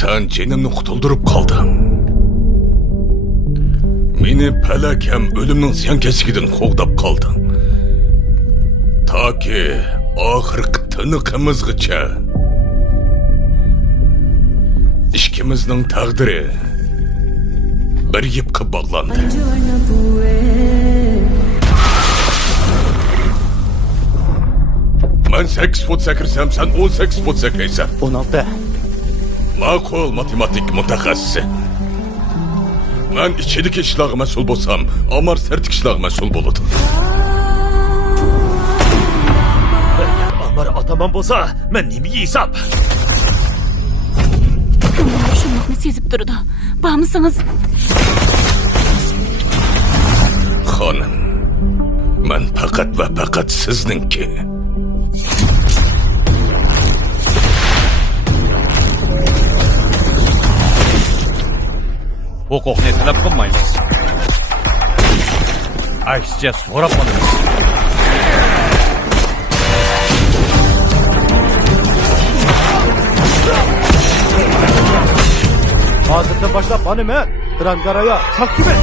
Sen canımni qutuldirib qolding. Meni palakam o'limning siyankasidan qo'g'dab qolding. Toki oxirgi tiniqimizgacha ikkimizning taqdiri bir yipqa bog'landi. Ben 8 fut sakirsam, sen 18 fut sakraysan. 16. Ma'qul matematik mutaxassisi. Ben ichidagi ishlarga mas'ul bo'lsam, Omar sirtki ishlarga mas'ul bo'ladi. Amar ataman bo'lsa, men nimaga yesam? Shundoqni sezib turdi. Bormisingiz? Xonim, men faqat va faqat sizningki. Huquqni talab qilmaymiz. Aksicha so'rab olamiz. Hozirdan boshlab xonimlar, Trangaraya sakkibe.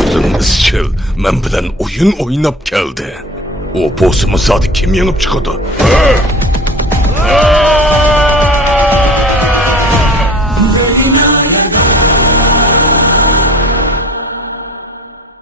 Uzun izchil men bilan o'yin o'ynab keldi. O bossimizni kim yengib chiqadi?